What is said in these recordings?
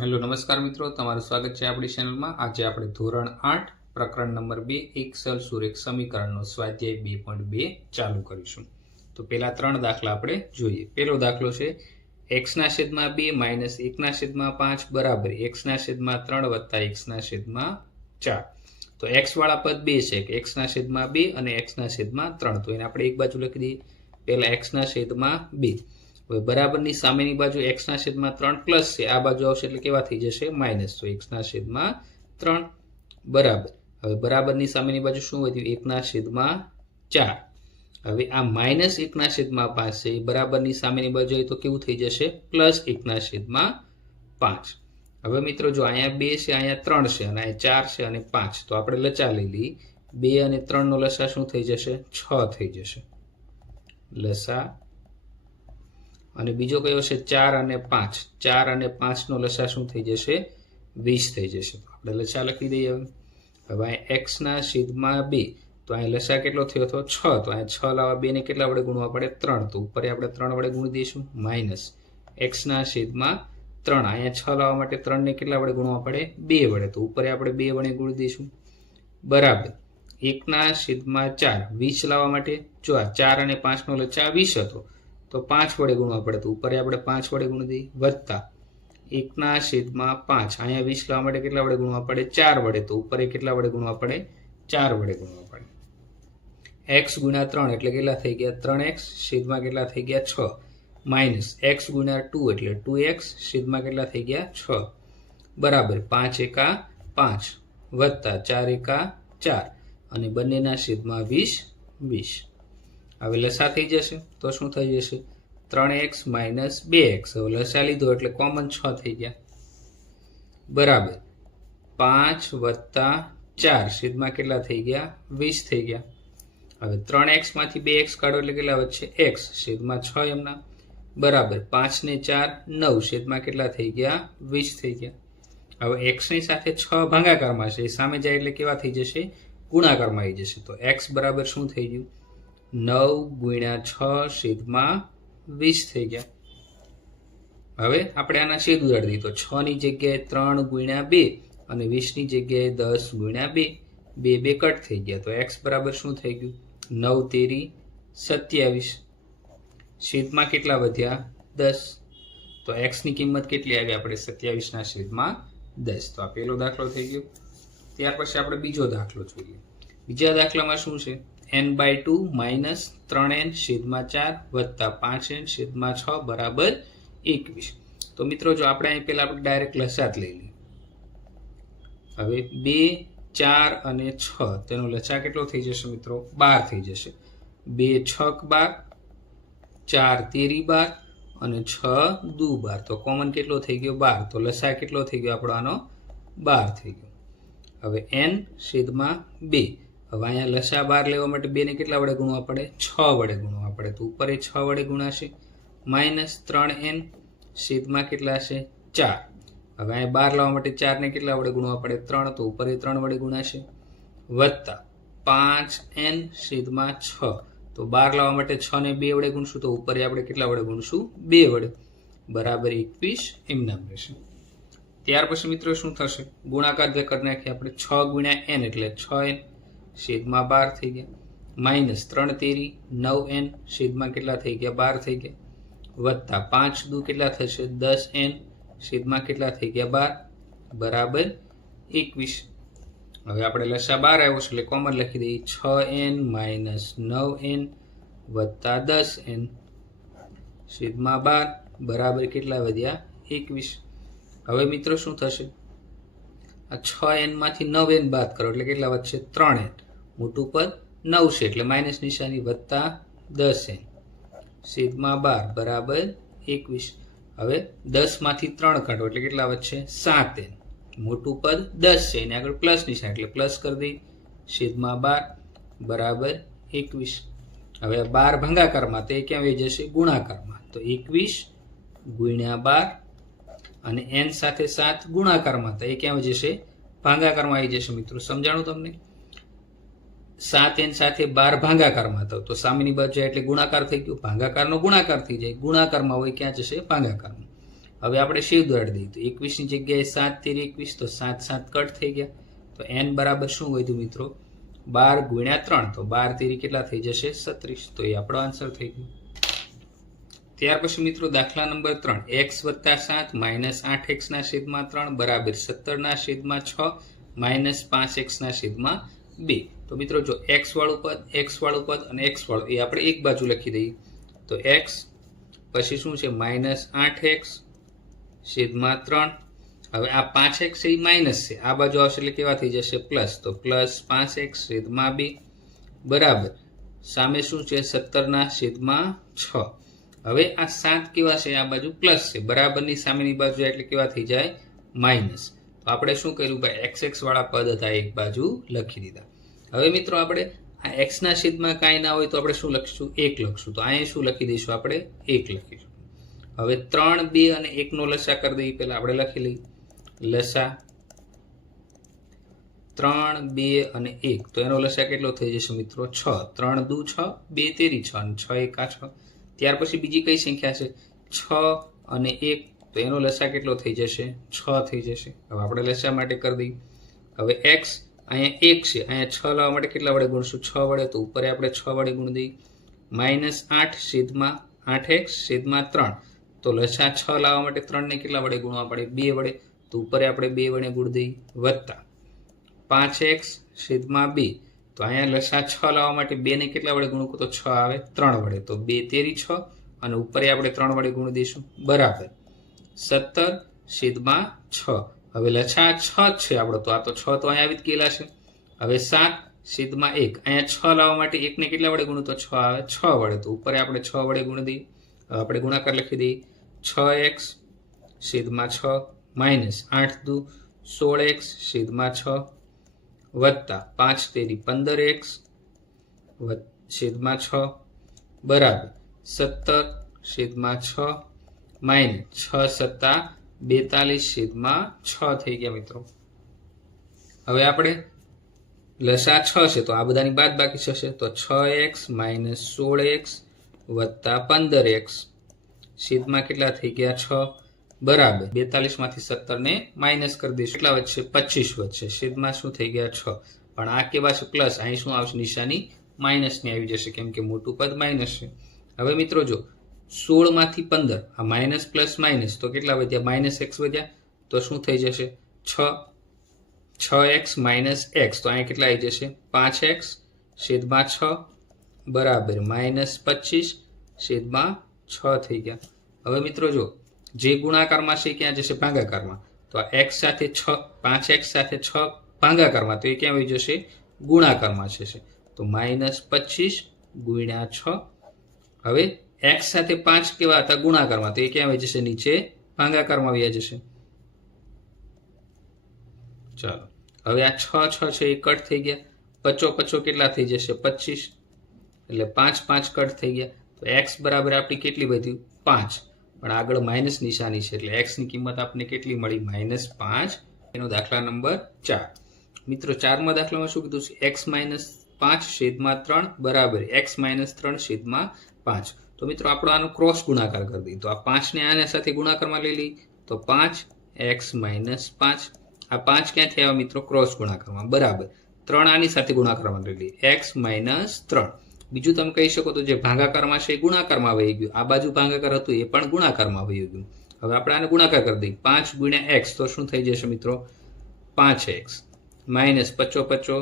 Hello નમસ્કાર મિત્રો, તમારું સ્વાગત છે આપણી ચેનલમાં। આજે આપણે ધોરણ 8 પ્રકરણ નંબર 2 એક સુરેખ સમીકરણનો સ્વાધ્યાય 2.2 ચાલુ કરીશું। તો પહેલા ત્રણ દાખલા આપણે જોઈએ। પહેલો દાખલો છે x/2 માઇનસ 1/5 બરાબર x/3 વત્તા x/4। તો x વાળા પદ બે છે કે x/2 અને x/3, તો એને આપણે એક બાજુ લખી દઈએ। પહેલા x/2 હવે બરાબરની સામેની બાજુ x/3 પ્લસ છે, આ બાજુ આવશે એટલે કેવા થઈ જશે માઇનસ। તો x/3 બરાબર, હવે બરાબરની સામેની બાજુ શું વધ્યું 1/4। હવે આ માઇનસ 1/5 છે એ બરાબરની સામેની બાજુ તો કેવું થઈ જશે પ્લસ 1/5। હવે મિત્રો જો અહીંયા 2 છે, અહીંયા 3 છે અને અહીંયા 4 છે અને 5, તો આપણે લસા લઈ લઈએ। 2 અને 3 નો લસા શું થઈ જશે 6 થઈ જશે લસા। અને બીજો કયો છે 4 અને 5, 4 અને 5 નો લસા શું થઈ જશે 20 થઈ જશે। તો આપણે લસા લખી દઈએ। હવે x/2 તો અહીં લસા કેટલો થયો હતો 6, તો અહીં 6 લાવવા 2 ને કેટલા વડે ગુણવા પડે 3, તો ઉપર આપણે 3 વડે ગુણી દઈશું માઇનસ x/3, અહીંયા 6 લાવવા માટે 3 ને કેટલા વડે ગુણવા પડે 2 વડે, તો ઉપર આપણે 2 વડે ગુણી દઈશું બરાબર 1/4। 20 લાવવા માટે જો આ 4 અને 5 નો લસા 20 હતો તો 5 વડે ગુણવા પડે, તો ઉપર આપણે 5 વડે ગુણી દઈએ વત્તા 1/5, અહીંયા 20 લાવવા માટે કેટલા વડે ગુણવા પડે 4 વડે, તો ઉપર કેટલા વડે ગુણવા પડે 4 વડે ગુણવા પડે। x ગુણ્યા 3 એટલે કેટલા થઈ ગયા 3x, છેદમાં કેટલા થઈ ગયા 6, માઇનસ x ગુણ્યા 2 એટલે 2x, છેદમાં કેટલા થઈ ગયા 6 બરાબર 5 એકા 5 વત્તા 4 એકા 4 અને બંનેના છેદમાં 20 20। હવે લસા થઈ જશે તો શું થઈ જશે 3x માઇનસ 2x। હવે લસા લીધો એટલે કોમન 6 થઈ ગયા બરાબર 5 વત્તા 4, છેદમાં કેટલા થઈ ગયા 20 થઈ ગયા। હવે 3x માંથી 2x કાઢો એટલે કેટલા વધશે x, છેદમાં 6 એમના બરાબર 5 ને 4 9, છેદમાં કેટલા થઈ ગયા 20 થઈ ગયા। હવે x ની સાથે 6 ભાગાકારમાં છે, સામે જાય એટલે કેવા થઈ જશે ગુણાકારમાં આવી જશે। તો x બરાબર શું થઈ ગયું 9 ગુણ્યા 6 છેદમાં 20 થઈ ગયા। હવે આપણે આના છેદ ઉડાડી દઈએ, તો 6 ની જગ્યાએ 3 ગુણ્યા 2 અને 20 ની જગ્યાએ 10 ગુણ્યા 2, 2 કટ થઈ ગયા। તો x બરાબર શું થઈ ગયું 9 તેરી 27, છેદમાં કેટલા વધ્યા 10, તો x ની કિંમત કેટલી આવી આપણે 27 ના છેદમાં 10। તો આ પહેલો દાખલો થઈ ગયો। ત્યાર પછી આપણે બીજો દાખલો જોઈએ। બીજા દાખલામાં શું છે n/2 માઇનસ 3n છેદમાં 4 વત્તા 5n છેદમાં 6 બરાબર 21। તો મિત્રો જો આપણે અહીં પહેલા આપણે ડાયરેક્ટ લસા જ લઈ લઈએ। હવે 2 4 અને 6 તેનો લસા કેટલો થઈ જશે મિત્રો 12 થઈ જશે। 2 6 12, 4 તેરી 12 અને 6 દુ 12, તો કોમન કેટલો થઈ ગયો 12, તો લસા કેટલો થઈ ગયો આપણો આનો 12 થઈ ગયો। હવે n છેદમાં 2, હવે અહીંયા લસા 12 લેવા માટે 2 ને કેટલા વડે ગુણવા પડે 6 વડે ગુણવા પડે, તો ઉપર 6 વડે ગુણાશે માઇનસ 3n છેદમાં કેટલા છે 4। હવે અહીંયા 12 લાવવા માટે 4 ને કેટલા વડે ગુણવા પડે 3, તો ઉપર 3 વડે ગુણાશે વત્તા 5n છેદમાં 6, તો 12 લાવવા માટે 6 ને 2 વડે ગુણશું, તો ઉપર આપણે કેટલા વડે ગુણશું 2 વડે બરાબર 21 એમ નામ રહેશે। ત્યાર પછી મિત્રો શું થશે ગુણાકાર જે કરી નાખીએ આપણે 6 ગુણ્યા n એટલે 6n છેદમાં 12 થઈ ગયા, માઇનસ 3 તેરી 9n છેદમાં કેટલા થઈ ગયા 12 થઈ ગયા વત્તા 5 દુ કેટલા થશે 10n છેદમાં કેટલા થઈ ગયા 12 બરાબર 21। હવે આપણે લસા 12 આવ્યો છે એટલે કોમન લખી દઈએ 6n માઇનસ 9n વત્તા 10n છેદમાં 12 બરાબર કેટલા વધ્યા 21। હવે મિત્રો શું થશે આ 6n માંથી 9n બાદ કરો એટલે કેટલા વધશે 3n, મોટું પદ 9 છે એટલે માઇનસ નિશાની વત્તા 10n છેદમાં 12 બરાબર 21। હવે 10 માંથી 3 કાઢો એટલે કેટલા વધશે 7n, મોટું પદ 10 છે એને આગળ પ્લસ નિશાની એટલે પ્લસ કરી દઈએ છેદમાં 12 બરાબર 21। હવે 12 ભાગાકારમાં તો એ ક્યાં આવી જશે ગુણાકારમાં, તો 21 ગુણ્યા 12 અને n સાથે 7 ગુણાકારમાં તો એ ક્યાં જશે ભાગાકારમાં આવી જશે। મિત્રો સમજાણું તમને 7n સાથે 12 ભાગાકારમાં તો સામેની બાજુ એટલે ગુણાકાર થઈ ગયો, ભાગાકારનો ગુણાકાર થઈ જાય, ગુણાકારમાં હોય ક્યાં જશે ભાગાકારમાં। હવે આપણે શેપ ઉડાડી દઈએ તો 21 ની જગ્યાએ 7 તેરી 21 તો 7 7 કટ થઈ ગયા. તો n બરાબર શું વધ્યું મિત્રો? 12 ગુણ્યા 3 તો 12 તેરી કેટલા થઈ જશે? 36. તો એ આપણો આન્સર થઈ ગયો. ત્યાર પછી મિત્રો દાખલા નંબર 3 x + 7 - 8x ના છેદમાં 3 બરાબર 17 ના છેદમાં 6 - 5x ના છેદમાં 2. તો મિત્રો જો x વાળું પદ અને x વાળું એ આપણે એક બાજુ લખી દઈએ. તો x પછી શું છે? -8x છેદમાં 3. હવે આ 5x એ માઇનસ છે, આ બાજુ આવશે એટલે કેવા થઈ જશે? પ્લસ. તો +5x છેદમાં 2 બરાબર સામે શું છે? 17 ના છેદમાં 6. હવે આ 7 કેવા છે? આ બાજુ પ્લસ છે, બરાબરની સામેની બાજુ એટલે કેવા થઈ જાય? માઇનસ. તો આપણે શું કર્યું ભાઈ? xx વાળા પદ હતા એક બાજુ લખી દીધા. હવે મિત્રો આપણે આ x ના છેદમાં કાંઈ ના હોય તો આપણે શું લખીશું? 1 લખશું. તો અહીંયા શું લખી દઈશું? આપણે 1 લખીશું. હવે 3, 2 અને 1 નો લસા કરી દઈએ. પહેલા આપણે લખી લઈએ લસા 3, 2 અને 1. તો એનો લસા કેટલો થઈ જશે મિત્રો? 6. 3 દુ 6, 2 તેરી 6 અને 6 એકા 6. ત્યાર પછી બીજી કઈ સંખ્યા છે? 6 અને 1. તો એનો લસા કેટલો થઈ જશે? 6 થઈ જશે. હવે આપણે લસા માટે કરી દઈએ. હવે x અહીંયા 1 છે, અહીંયા 6 લાવવા માટે કેટલા વડે ગુણશું? 6 વડે. તો ઉપર આપણે 6 વડે ગુણ દઈએ. -8 છેદમાં 8x છેદમાં 3. તો લસા 6 લાવવા માટે 3 ને કેટલા વડે ગુણવા પડે? 2 વડે. તો ઉપર આપણે 2 વડે ગુણ દઈએ. વત્તા 5x છેદમાં 2. તો અહીંયા લસા 6 લાવવા માટે 2 ને કેટલા વડે ગુણવું? તો 6 આવે 3 વડે. તો 2 તેરી 6 અને ઉપર આપણે 3 વડે ગુણ દઈશું. બરાબર 17 છેદમાં 6. હવે લસા 6 છે આપણો, તો આ તો 6 તો અહીંયા આવી જ ગયેલા છે. હવે 7 છેદમાં 1. અહીંયા 6 લાવવા માટે 1 ને કેટલા વડે ગુણવું? તો 6 આવે 6 વડે. તો ઉપર આપણે 6 વડે ગુણ દઈએ. આપણે ગુણાકાર લખી દઈએ. 6x છેદમાં 6 -8 દુ 16x છેદમાં 6 વત્તા 5 તેરી 15x છેદમાં 6 બરાબર 17 છેદમાં 6 -6 સત્તા 42 છેદમાં 6 થઈ ગયા મિત્રો. હવે આપણે લસા 6 છે તો આ બધાની બાદ બાકી થશે. તો 6x - 16x વત્તા 15x છેદમાં કેટલા થઈ ગયા? 6 બરાબર 42 માંથી 17 ને માઇનસ કરી દઈશું. કેટલા વધશે? 25 વધશે. છેદમાં શું થઈ ગયા? 6. પણ આ કેવા છે? પ્લસ. અહીં શું આવશે? નિશાની માઇનસ ની આવી જશે, કેમ કે મોટું પદ માઇનસ છે. હવે મિત્રો જો 16 માંથી 15 આ માઇનસ પ્લસ માઇનસ તો કેટલા વધ્યા? -x વધ્યા. તો શું થઈ જશે? 6x - x. તો અહીં કેટલા આવી જશે? 5x છેદમાં 6 બરાબર -25 છેદમાં 6 થઈ ગયા. હવે મિત્રો જો જે ગુણાકારમાં છે ક્યાં જશે? ભાગાકારમાં. તો આ x સાથે 6, 5x સાથે 6 ભાગાકારમાં, તો એ ક્યાં આવી જશે? ગુણાકારમાં જશે. તો -25 ગુણ્યા 6. હવે x સાથે 5 કેવા હતા? ગુણાકારમાં, તો એ ક્યાં આવી જશે? નીચે ભાગાકારમાં આવી જશે. ચાલો હવે આ 6 છે એ કટ થઈ ગયા. 55 કેટલા થઈ જશે? 25. એટલે 5 5 કટ થઈ ગયા. તો x બરાબર આપણી કેટલી વધી? 5. પણ આગળ માઇનસ નિશાની છે એટલે x ની કિંમત આપણને કેટલી મળી? -5. એનો દાખલા નંબર 4. મિત્રો 4માં દાખલામાં શું કીધું છે? x - 5 છેદમાં 3 બરાબર x - 3 છેદમાં 5. તો મિત્રો આપણો આનો ક્રોસ ગુણાકાર કરી દઈએ. તો આ 5 ને આના સાથે ગુણાકારમાં લઈ લઈએ. તો 5x - 5. આ 5 ક્યાંથી આવ્યા મિત્રો? ક્રોસ ગુણાકારમાં. બરાબર 3 આની સાથે ગુણાકારમાં લઈ લઈએ. x - 3. બીજું તમે કહી શકો તો જે ભાગાકારમાં છે એ ગુણાકારમાં વહી ગયું. આ બાજુ ભાગાકાર હતું એ પણ ગુણાકારમાં વહી ગયું. હવે આપણે આને ગુણાકાર કરી દઈએ. 5 ગુણ્યા x તો શું થઈ જશે મિત્રો? 5x - 55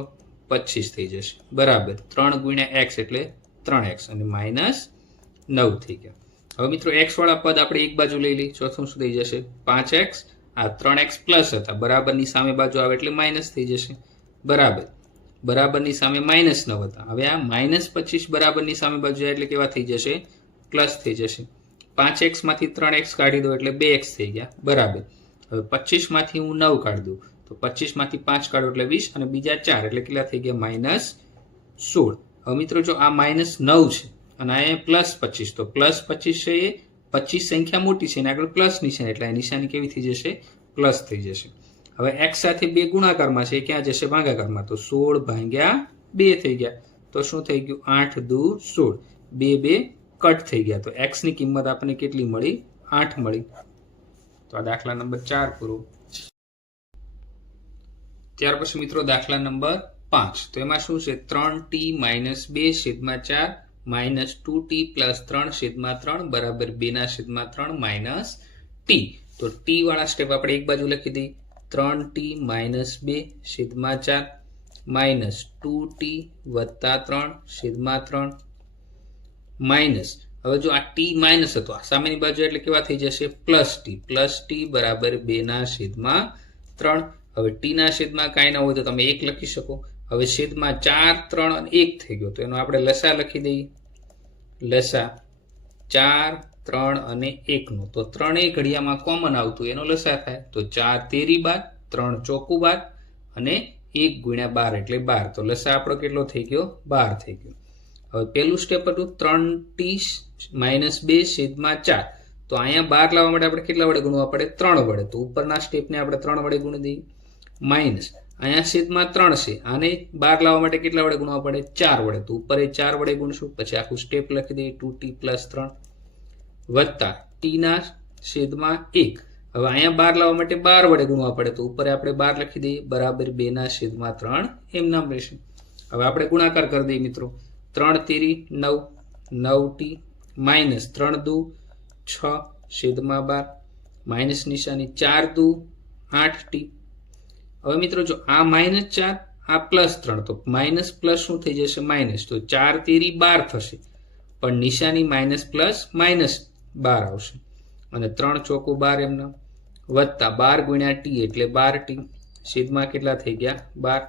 25 થઈ જશે. બરાબર 3 ગુણ્યા x એટલે 3x અને -9 થઈ ગયા. હવે મિત્રો x વાળા પદ આપણે એક બાજુ લઈ લઈએ. ચોથું શું થઈ જશે? 5x. આ 3x પ્લસ હતા, બરાબરની સામે બાજુ આવે એટલે માઇનસ થઈ જશે. બરાબર બરાબરની સામે -9 હતા. હવે આ -25 બરાબરની સામે બાજુ જાય એટલે કેવા થઈ જશે? પ્લસ થઈ જશે. 5x માંથી 3x કાઢી દો એટલે 2x થઈ ગયા. બરાબર. હવે 25 માંથી હું 9 કાઢી દઉં તો 25 માંથી 5 કાઢો એટલે 20 અને બીજા 4 એટલે કેટલા થઈ ગયા? -16. હવે મિત્રો જો આ -9 છે અને આ +25, તો +25 છે એ 25 સંખ્યા મોટી છે અને આગળ પ્લસ નિશાની એટલે આ નિશાની કેવી થઈ જશે? પ્લસ થઈ જશે. હવે x સાથે 2 ગુણાકારમાં છે, ક્યાં જશે? ભાગાકારમાં. તો 16 ભાગ્યા 2 થઈ ગયા. તો શું થઈ ગયું? 8 દુ 16. 2 2 કટ થઈ ગયા. તો x ની કિંમત આપણને કેટલી મળી? 8 મળી. તો આ દાખલા નંબર 4 પૂરો. ત્યાર પછી મિત્રો દાખલા નંબર 5. તો એમાં શું છે 3t - 2/4 માઇનસ 2t + 3/3 બરાબર 2/3 - t. તો t વાળા સ્ટેપ આપણે એક બાજુ લખી દઈએ. 3t - 2/4 માઇનસ 2t + 3/3 માઇનસ, હવે જો આ t માઇનસ હતો આ સામેની બાજુ એટલે કેવા થઈ જશે પ્લસ t બરાબર 2/3. હવે t ના છેદમાં કાંઈ ના હોય તો તમે 1 લખી શકો. હવે છેદમાં 4, 3 અને 1 થઈ ગયો તો એનો આપણે લસા લખી દઈએ. લસા 4, 3 અને 1 નો, તો ત્રણેય ઘડિયામાં કોમન આવતું એનો લસા થાય. તો 4 તેરી 12, 3 ચોકું 12 અને 1 ગુણ્યા 12 એટલે 12. તો લસા આપણો કેટલો થઈ ગયો 12 થઈ ગયો. હવે પેલું સ્ટેપ હતું 3t - 2/4. તો અહીંયા 12 લાવવા માટે આપણે કેટલા વડે ગુણવા પડે 3 વડે. તો ઉપરના સ્ટેપને આપણે 3 વડે ગુણી દઈએ. માઇનસ અહીંયા છેદમાં 3 છે, આને 12 લાવવા માટે કેટલા વડે ગુણવા પડે 4 વડે. તો ઉપર એ 4 વડે ગુણશું. પછી આખું સ્ટેપ લખી દઈએ 2t + 3 વત્તા t ના છેદમાં 1. હવે અહીંયા 12 લાવવા માટે 12 વડે ગુણવા પડે. તો ઉપર આપણે 12 લખી દઈએ બરાબર 2/3 એમ નામ રહેશે. હવે આપણે ગુણાકાર કરી દઈએ મિત્રો. 3 તેરી 9, 9t માઇનસ 3 દુ 6 છેદમાં 12 માઇનસ નિશાની 4 દુ 8t. હવે મિત્રો જો આ -4 આ +3 તો માઇનસ પ્લસ શું થઈ જશે માઇનસ. તો 4 તેરી 12 થશે પણ નિશાની માઇનસ પ્લસ -12 આવશે અને 3 ચોકું 12 એમના વત્તા 12 ગુણ્યા t એટલે 12t છેદમાં કેટલા થઈ ગયા 12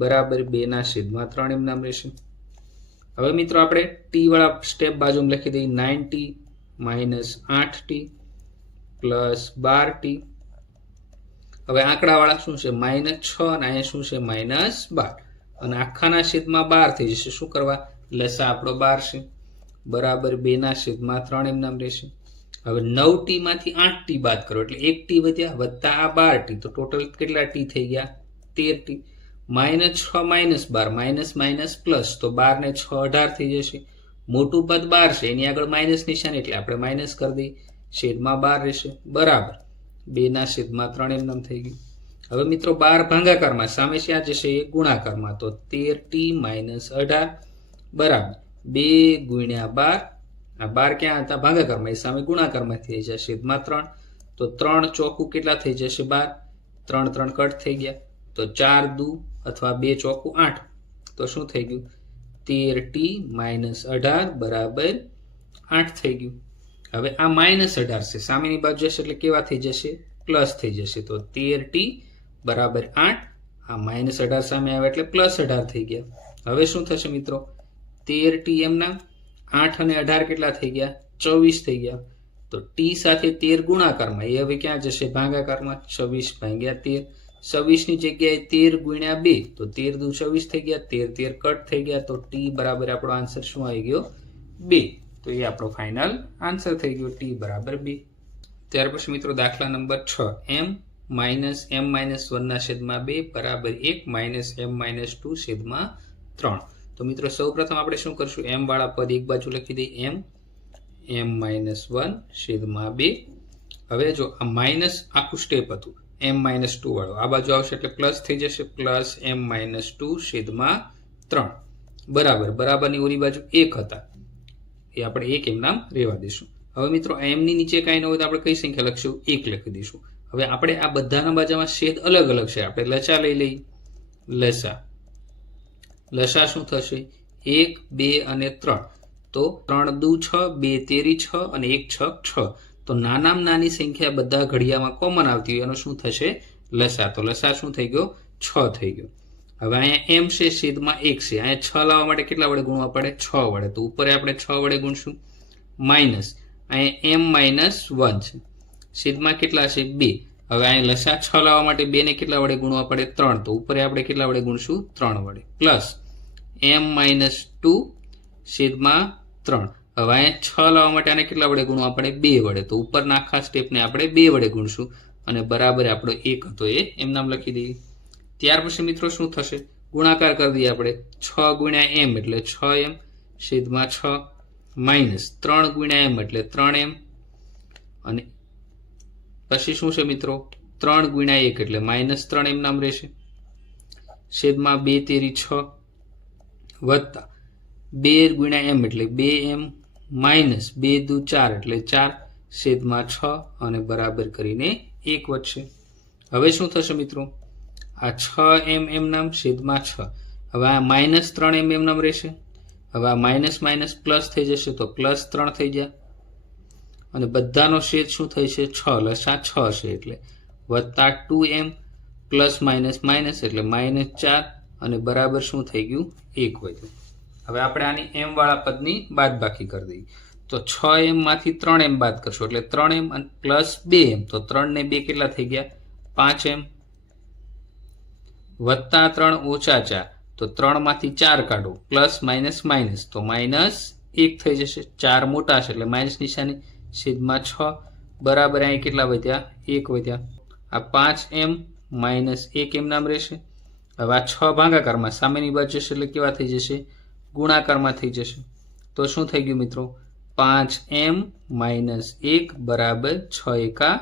બરાબર 2/3 એમ નામ રહેશે. હવે મિત્રો આપણે t વાળા સ્ટેપ બાજુમાં લખી દઈએ 9t - 8t + 12t. હવે આંકડા વાળા શું છે -6 અને અહીંયા શું છે -12 અને આખાના છેદમાં 12 થઈ જશે. શું કરવા લસા આપણો 12 છે બરાબર 2/3 એમ નામ રહેશે. હવે 9t માંથી 8t બાદ કરો એટલે 1t વધ્યા વત્તા આ 12t તો ટોટલ કેટલા t થઈ ગયા 13t. -6 - 12 માઇનસ પ્લસ તો 12 ને 6 18 થઈ જશે. મોટું પદ 12 છે એની આગળ માઇનસ નિશાન એટલે આપણે માઇનસ કરી દઈએ. છેદમાં 12 રહેશે બરાબર 2/3 એમ નામ થઈ ગયું. હવે મિત્રો 12 ભાગાકારમાં સામે ક્યાં જશે એ ગુણાકારમાં. તો 13t - 18 બરાબર 2 ગુણ્યા 12. આ 12 ક્યાં હતા ભાગાકારમાં એ સામે ગુણાકારમાં થઈ જશે છેદમાં 3. તો 3 ચોકું કેટલા થઈ જશે 12, 3 3 કટ થઈ ગયા. તો 4 દુ અથવા 2 ચોકું 8 તો શું થઈ ગયું 13t - 18 બરાબર 8 થઈ ગયું. હવે આ -18 છે સામેની બાજુ જશે એટલે કેવા થઈ જશે પ્લસ થઈ જશે. તો 13t બરાબર 8. આ -18 સામે આવે એટલે +18 થઈ ગયા. હવે શું થશે મિત્રો 13t એમના 8 અને 18 કેટલા થઈ ગયા 24 થઈ ગયા. તો t સાથે 13 ગુણાકારમાં એ હવે ક્યાં જશે ભાગાકારમાં. 24 ભાગ્યા 13, 26 ની જગ્યાએ 13 ગુણ્યા 2 તો 13 દુ 24 થઈ ગયા. 13 કટ થઈ ગયા. તો t બરાબર આપણો આન્સર શું આવી ગયો 2. તો એ આપણો ફાઇનલ આન્સર થઈ ગયો t બરાબર 2. ત્યાર પછી મિત્રો દાખલા નંબર 6 m - m-1/2 બરાબર 1 - m-2/3. તો મિત્રો સૌપ્રથમ આપણે શું કરશું m વાળા પદ એક બાજુ લખી દઈએ m-1/2. હવે જો આ માઇનસ આખું સ્ટેપ હતું m-2 વાળો આ બાજુ આવશે એટલે પ્લસ થઈ જશે +m-2/3 બરાબર બરાબરની ઓલી બાજુ 1 હતા એ આપણે 1 એમ નામ રહેવા દઈશું. હવે મિત્રો m ની નીચે કાંઈ ન હોય તો આપણે કઈ સંખ્યા લખશું 1 લખી દઈશું. હવે આપણે આ બધાના બાજુમાં છેદ અલગ અલગ છે આપણે લસા લઈ લઈએ. લસા શું થશે 1 2 અને 3. તો 3 દુ 6, 2 તેરી 6 અને 1 6 6. તો નાનામાં નાની સંખ્યા બધા ઘડિયામાં કોમન આવતી હોય એનો શું થશે લસા. તો લસા શું થઈ ગયો 6 થઈ ગયો. હવે અહીંયા m છે છેદમાં 1 છે. અહીંયા 6 લાવવા માટે કેટલા વડે ગુણવા પડે 6 વડે. તો ઉપર આપણે 6 વડે ગુણશું માઇનસ અહીંયા m-1 છે છેદમાં કેટલા છે 2. હવે અહીંયા લસા 6 લાવવા માટે 2 ને કેટલા વડે ગુણવા પડે 3. તો ઉપર આપણે કેટલા વડે ગુણશું 3 વડે પ્લસ m-2 છેદમાં 3. હવે અહીંયા 6 લાવવા માટે આને કેટલા વડે ગુણવા પડે 2 વડે. તો ઉપરના આખા સ્ટેપને આપણે 2 વડે ગુણશું અને બરાબર આપણો 1 હતો એ એમ નામ લખી દઈએ. ત્યાર પછી મિત્રો શું થશે ગુણાકાર કરી દઈએ આપણે 6 ગુણ્યા m એટલે 6m છેદમાં 6 માઇનસ 3 ગુણ્યા m એટલે 3m અને પછી શું છે મિત્રો 3 ગુણ્યા 1 એટલે -3 એમ નામ રહેશે, છેદમાં 2 તેરી 6 વત્તા 2 ગુણ્યા m એટલે 2m માઇનસ 2 દુ 4 એટલે 4 છેદમાં 6 અને બરાબર કરીને 1 વધશે। હવે શું થશે મિત્રો, આ 6m એમ નામ છેદમાં 6, હવે આ -3m એમ નામ રહેશે, હવે આ માઇનસ માઇનસ પ્લસ થઈ જશે તો +3 થઈ જાય અને બધાનો છેદ શું થઈ છે 6 લસા 6 છે એટલે વત્તા 2m પ્લસ માઇનસ માઇનસ એટલે -4 અને બરાબર શું થઈ ગયું 1 વધ્યું। હવે આપણે આની m વાળા પદની બાદબાકી કરી દઈએ તો 6m માંથી 3m બાદ કરશો એટલે 3m પ્લસ 2m તો 3 ને 2 કેટલા થઈ ગયા 5m વત્તા 3 ઓછા 4 તો 3 માંથી 4 કાઢો પ્લસ માઇનસ માઇનસ તો -1 થઈ જશે, 4 મોટા છે એટલે માઇનસ નિશાની છેદમાં 6 બરાબર અહીં કેટલા વધ્યા 1 વધ્યા। આ 5m માઇનસ 1m નામ રહેશે। હવે આ 6 ભાગાકારમાં સામેની બાજુ જશે એટલે કેવા થઈ જશે ગુણાકારમાં થઈ જશે, તો શું થઈ ગયું મિત્રો 5m માઇનસ 1 બરાબર 6 એકા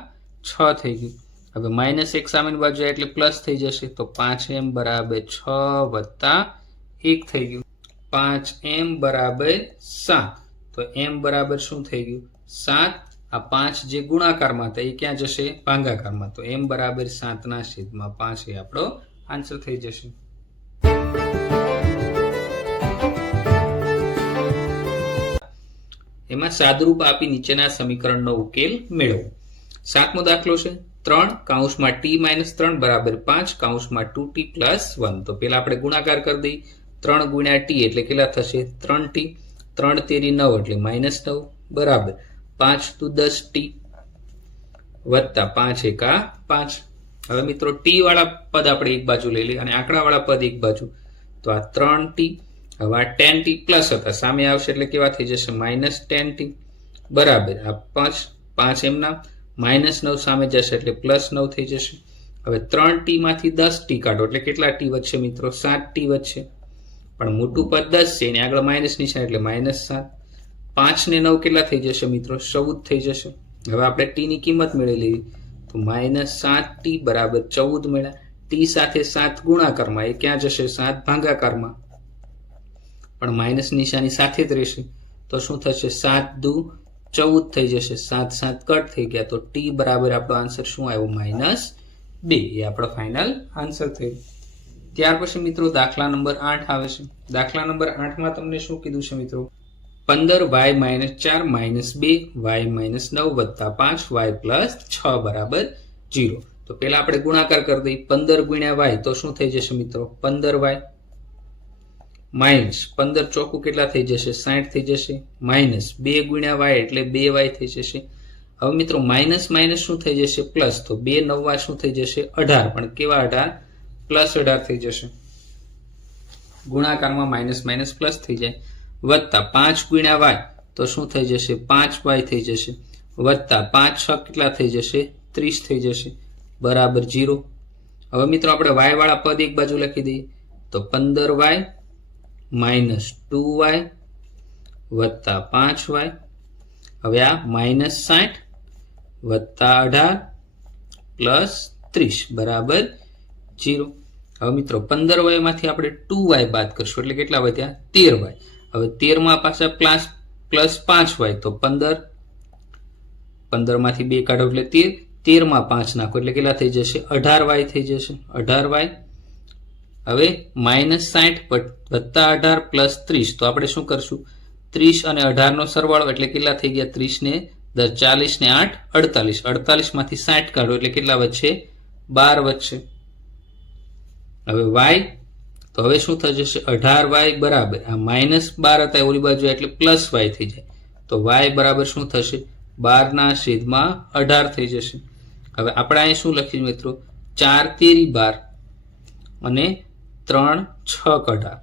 6 થઈ ગયું। હવે -1 સામેની બાજુ જાય એટલે પ્લસ થઈ જશે તો 5m બરાબર 6 વત્તા 1 થઈ ગયું, 5m બરાબર 7 તો m બરાબર શું થઈ ગયું 7। આ 5 જે ગુણાકારમાં હતા એ ક્યાં જશે ભાગાકારમાં, તો m બરાબર 7 ના છેદમાં 5 એ આપણો આન્સર થઈ જશે। એમાં સાદરૂપ આપી નીચેના સમીકરણનો ઉકેલ મેળવો। 7મો દાખલો છે 3 કૌંસમાં t - 3 બરાબર 5 કૌંસમાં 2t + 1। તો પેલા આપણે ગુણાકાર કરી દઈએ, 3 ગુણ્યા t એટલે કેટલા થશે 3t, 3 તેરી 9 એટલે -9 બરાબર 5 દુ 10t વત્તા 5 એકા 5। હવે મિત્રો t વાળા પદ આપણે એક બાજુ લઈ લઈએ અને આંકડા વાળા પદ એક બાજુ, તો આ 3t હવે આ 10t પ્લસ હતા સામે આવશે એટલે કેવા થઈ જશે -10t બરાબર આ 5 એમના -9 સામે જશે એટલે +9 થઈ જશે। હવે 3t માંથી 10t કાઢો એટલે કેટલા t વધશે મિત્રો 7t વધશે, પણ મોટું પદ 10 છે એની આગળ માઇનસ નિશાન એટલે -7, 5 ને 9 કેટલા થઈ જશે મિત્રો 14 થઈ જશે। હવે આપણે t ની કિંમત મેળવી લેવી તો -7t બરાબર 14 મળ્યા, t સાથે 7 ગુણાકારમાં એ ક્યાં જશે 7 ભાગાકારમાં પણ માઇનસ નિશાની સાથે જ રહેશે તો શું થશે 7 દુ 14 થઈ જશે, 7 7 કટ થઈ ગયા તો t બરાબર આપણો આન્સર શું આવ્યો -2 એ આપણો ફાઇનલ આન્સર થયો। ત્યાર પછી મિત્રો દાખલા નંબર 8 આવે છે। દાખલા નંબર 8 માં તમને શું કીધું છે મિત્રો 15y - 4 - 2y - 9 વત્તા 5y + 6 બરાબર 0। તો પેલા આપણે ગુણાકાર કરી દઈએ, 15 ગુણ્યા y તો શું થઈ જશે મિત્રો 15y માઇનસ 15 ચોકું કેટલા થઈ જશે 60 થઈ જશે, માઇનસ 2 ગુણ્યા y એટલે 2y થઈ જશે। હવે મિત્રો માઇનસ માઇનસ શું થઈ જશે પ્લસ, તો 2 9 શું થઈ જશે 18, પણ કેવા 18 +18 થઈ જશે, ગુણાકારમાં માઇનસ માઇનસ પ્લસ થઈ જાય, વત્તા 5 ગુણ્યા y તો શું થઈ જશે 5y થઈ જશે, વત્તા 5 6 કેટલા થઈ જશે 30 થઈ જશે બરાબર 0। હવે મિત્રો આપણે y વાળા પદ એક બાજુ લખી દઈએ તો 15y - 2y વત્તા 5y, હવે આ -60 વત્તા 18 + 30 બરાબર 0। હવે મિત્રો 15y માંથી આપણે 2y બાદ કરશું એટલે કેટલા વધ્યા 13y, હવે 13 માં પાછા +5y તો 15 માંથી 2 કાઢો એટલે 13, 13 માં 5 નાખો એટલે કેટલા થઈ જશે 18y થઈ જશે 18y। હવે -60 વત્તા 18 + 30 તો આપણે શું કરશું 30 અને 18 નો સરવાળો એટલે કેટલા થઈ ગયા 30 ને 10 40 ને 8 48, 48 માંથી 60 કાઢો એટલે કેટલા વધશે 12 વધશે। હવે y તો હવે શું થઈ જશે 18y બરાબર આ -12 હતા ઓલી બાજુ એટલે +y થઈ જાય તો y બરાબર શું થશે 12 ના છેદમાં 18 થઈ જશે। હવે આપણે અહીં શું લખીએ મિત્રો 4 તેરી 12 અને 3 6 કઢા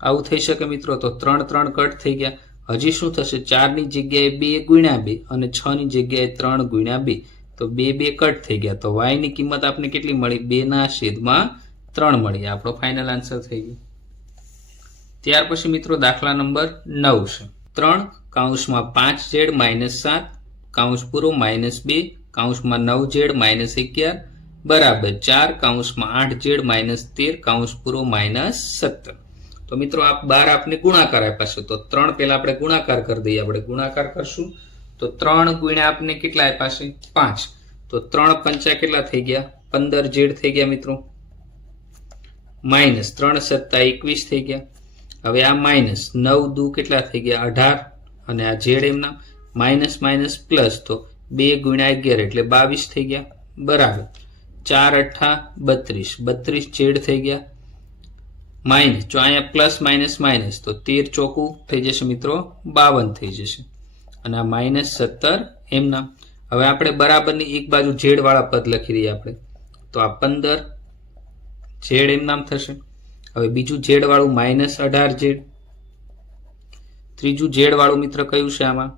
આવું થઈ શકે મિત્રો, તો 3 3 કટ થઈ ગયા, હજી શું થશે 4 ની જગ્યાએ 2 ગુણ્યા 2 અને 6 ની જગ્યાએ 3 ગુણ્યા 2 તો 2 2 કટ થઈ ગયા, તો y ની કિંમત આપણે કેટલી મળી 2 ના છેદમાં 3 મળી, આપણો ફાઇનલ આન્સર થઈ ગયો। ત્યાર પછી મિત્રો દાખલા નંબર 9 છે 3 કૌંસમાં 5z - 7 કૌંસ પૂરો -2 કૌંસમાં 9z માઇનસ 11 બરાબર 4 કૌંસમાં 8z માઇનસ 13 કૌંસ પૂરો માઇનસ 17. તો મિત્રો આ 12 આપને ગુણાકાર આપ્યા છે તો 3 પહેલા આપણે ગુણાકાર કરી દઈએ. આપણે ગુણાકાર કરશું તો 3 ગુણ્યા આપને કેટલા આપ્યા છે 5. તો 3 પંચા કેટલા થઈ ગયા 15z થઈ ગયા મિત્રો, માઇનસ 3 સત્તા 21 થઈ ગયા. હવે આ માઇનસ 9 દુ કેટલા થઈ ગયા 18 અને આ ઝેડ એમના માઇનસ માઇનસ પ્લસ તો 2 ગુણ્યા 11 એટલે 22 થઈ ગયા બરાબર 4 અઠ્ઠા 32 32 ઝેડ થઈ ગયા માઇનસ જો અહીંયા પ્લસ માઇનસ માઇનસ તો 13 ચોકું થઈ જશે મિત્રો 52 થઈ જશે અને આ માઇનસ 17 એમના. હવે આપણે બરાબરની એક બાજુ ઝેડ વાળા પદ લખી દઈએ આપણે તો આ 15 ઝેડ એમ નામ થશે. હવે બીજું ઝેડ વાળું માઇનસ 18 ઝેડ, ત્રીજું ઝેડ વાળું મિત્ર કયું છે આમાં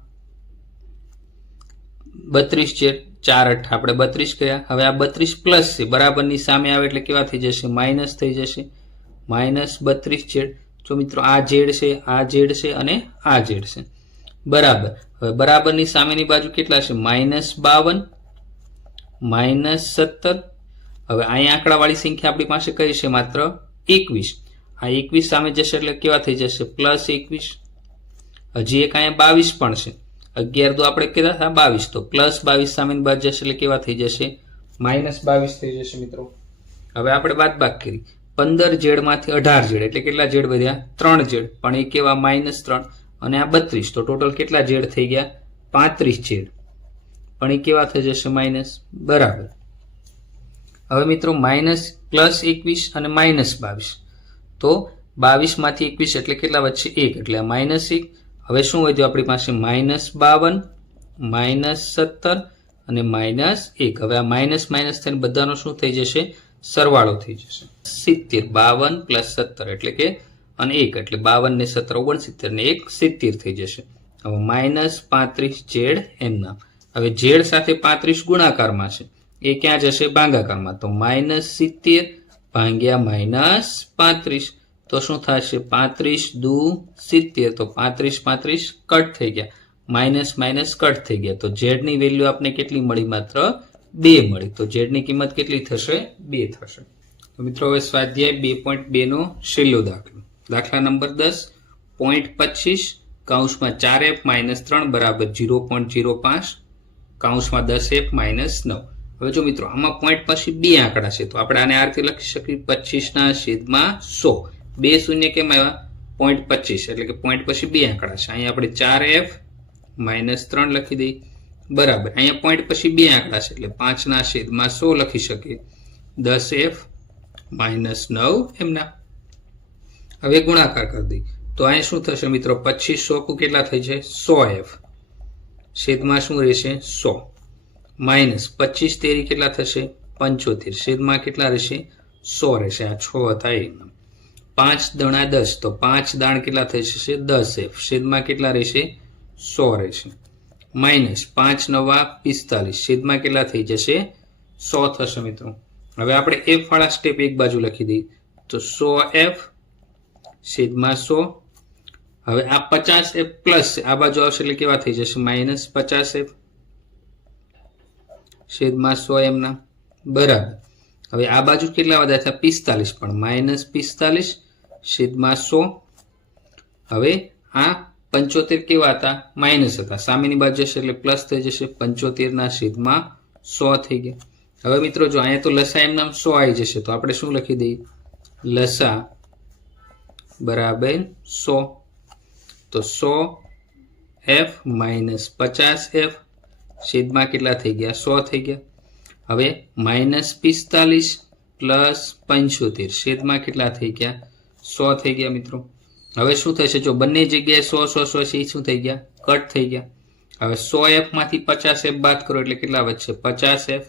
32 ઝેડ 4 અઠ્ઠા આપણે 32 કયા. હવે આ 32 પ્લસ છે બરાબરની સામે આવે એટલે કેવા થઈ જશે માઇનસ થઈ જશે માઇનસ 32 ઝેડ. જો મિત્રો આ ઝેડ છે આ ઝેડ છે અને આ ઝેડ છે બરાબર. હવે બરાબરની સામેની બાજુ કેટલા છે માઇનસ 52 માઇનસ 17. હવે અહીંયા આંકડાવાળી સંખ્યા આપણી પાસે કઈ છે માત્ર 21. આ 21 સામે જશે એટલે કેવા થઈ જશે પ્લસ 21. હજી એક અહીંયા 22 પણ છે 11 તો આપણે કેટલા હતા 22 તો પ્લસ 22 સામેની બાજુ જશે એટલે કેવા થઈ જશે માઇનસ 22 થઈ જશે મિત્રો. હવે આપણે બાદબાકી કરી 15 ઝેડ માંથી 18 ઝેડ એટલે કેટલા ઝેડ વધ્યા 3 ઝેડ પણ એ કેવા માઇનસ 3 અને આ 32 તો ટોટલ કેટલા ઝેડ થઈ ગયા 35 ઝેડ પણ એ કેવા થઈ જશે માઇનસ બરાબર. હવે મિત્રો માઇનસ પ્લસ 21 અને માઇનસ 22 તો 22 માંથી 21 એટલે કેટલા વધશે 1 એટલે માઇનસ 1. હવે શું વધ્યું આપણી પાસે માઇનસ 52 માઇનસ 17 અને માઇનસ 1. હવે આ માઇનસ માઇનસ થઈને બધાનો શું થઈ જશે સરવાળો થઈ જશે 70. 52 પ્લસ 17 એટલે કે અને 1 એટલે 52 ને 17 69 ને 1 70 થઈ જશે. હવે માઇનસ 35 ઝેડ એમના. હવે ઝેડ સાથે 35 ગુણાકારમાં છે એ ક્યાં જશે ભાગાકારમાં તો માઇનસ 70 ભાગ્યા માઇનસ 35 તો શું થશે 35 દુ 70 તો 35 કટ થઈ ગયા માઇનસ માઇનસ કટ થઈ ગયા તો ઝેડ ની વેલ્યુ આપને કેટલી મળી માત્ર 2 મળી. તો ઝેડ ની કિંમત કેટલી થશે 2 થશે. તો મિત્રો હવે સ્વાધ્યાય 2.2 નો છેલ્લો દાખલો દાખલા નંબર 10 0.25 કૌંસમાં 4f માઇનસ 3 બરાબર 0.05 કૌંસમાં 10f માઇનસ 9. હવે જો મિત્રો આમાં પોઈન્ટ પછી 2 આંકડા છે તો આપણે આને આ રીતે લખી શકીએ 25 ના છેદમાં 100 2 શૂન્ય કેમ આવ્યા 0.25 એટલે કે પોઈન્ટ પછી 2 આંકડા છે. અહીંયા આપણે 4f માઇનસ 3 લખી દઈએ બરાબર. અહીંયા પોઈન્ટ પછી 2 આંકડા છે એટલે 5 ના છેદમાં 100 લખી શકીએ 10f માઇનસ 9 એમના. હવે ગુણાકાર કરી દઈએ તો અહીં શું થશે મિત્રો 25 100 કેટલા થઈ જાય 100f છેદમાં શું રહેશે 100 માઇનસ 25 તેરી કેટલા થશે 75 છેદમાં કેટલા રહેશે 100 રહેશે. આ 6 હતા એ 5 દણા 10 તો 5 દાણ કેટલા થઈ જશે 10f છેદમાં કેટલા રહેશે 100 રહેશે માઇનસ 5 નવા 45 છેદમાં કેટલા થઈ જશે 100 થશે મિત્રો. હવે આપણે f વાળા સ્ટેપ એક બાજુ લખી દઈએ તો 100f છેદમાં 100. હવે આ 50f પ્લસ આ બાજુ આવશે એટલે કેવા થઈ જશે માઇનસ 50f છેદમાં 100 એમના બરાબર. હવે આ બાજુ કેટલા વધ્યા હતા 45 પણ માઇનસ 45 છેદમાં 100. હવે આ 75 કેવા હતા માઇનસ હતા સામેની બાજુ જશે એટલે પ્લસ થઈ જશે 75 ના છેદમાં 100 થઈ ગયા. હવે મિત્રો જો અહીંયા તો લસા એમ નામ 100 આવી જશે તો આપણે શું લખી દઈએ લસા બરાબર 100 તો 100f માઇનસ 50f છેદમાં કેટલા થઈ ગયા 100 થઈ ગયા. હવે માઇનસ 45 પ્લસ 75 છેદમાં કેટલા થઈ ગયા 100 થઈ ગયા મિત્રો. હવે શું થશે જો બંને જગ્યાએ 100 100 100 શું થઈ ગયા કટ થઈ ગયા. હવે 100f માંથી 50f બાદ કરો એટલે કેટલા વધશે 50f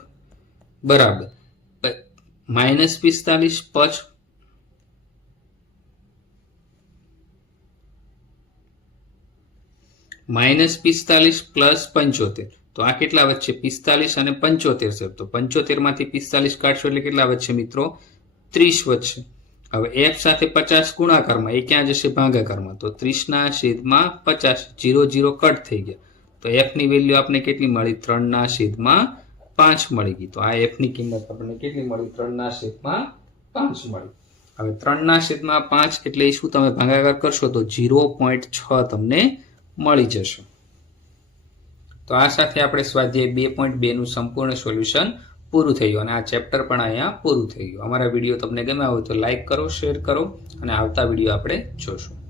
બરાબર માઇનસ 45 માઇનસ 45 પ્લસ 75 તો આ કેટલા વધશે 45 અને 75 છે તો 75 માંથી 45 કાઢશો એટલે કેટલા વધશે મિત્રો 30 વધશે. હવે f સાથે 50 ગુણાકારમાં એ ક્યાં જશે ભાગાકારમાં તો 30 ના છેદમાં 50 0 0 કટ થઈ ગયા તો f ની વેલ્યુ આપને કેટલી મળી 3 ના છેદમાં 5 મળી ગઈ. તો આ એફની કિંમત આપણને કેટલી મળી? 3/5 મળી. હવે 3/5 એટલે શું તમે ભાગાકાર કરશો તો 0.6 તમને મળી જશે. તો આ સાથે આપણે સ્વાધ્યાય 2.2 નું સંપૂર્ણ સોલ્યુશન પૂરું થયું અને આ ચેપ્ટર પણ અહીંયા પૂરું થઈ ગયું. અમારા વિડીયો તમને ગમ્યા હોય તો લાઈક કરો, શેર કરો અને આવતા વિડીયો આપણે જોશું.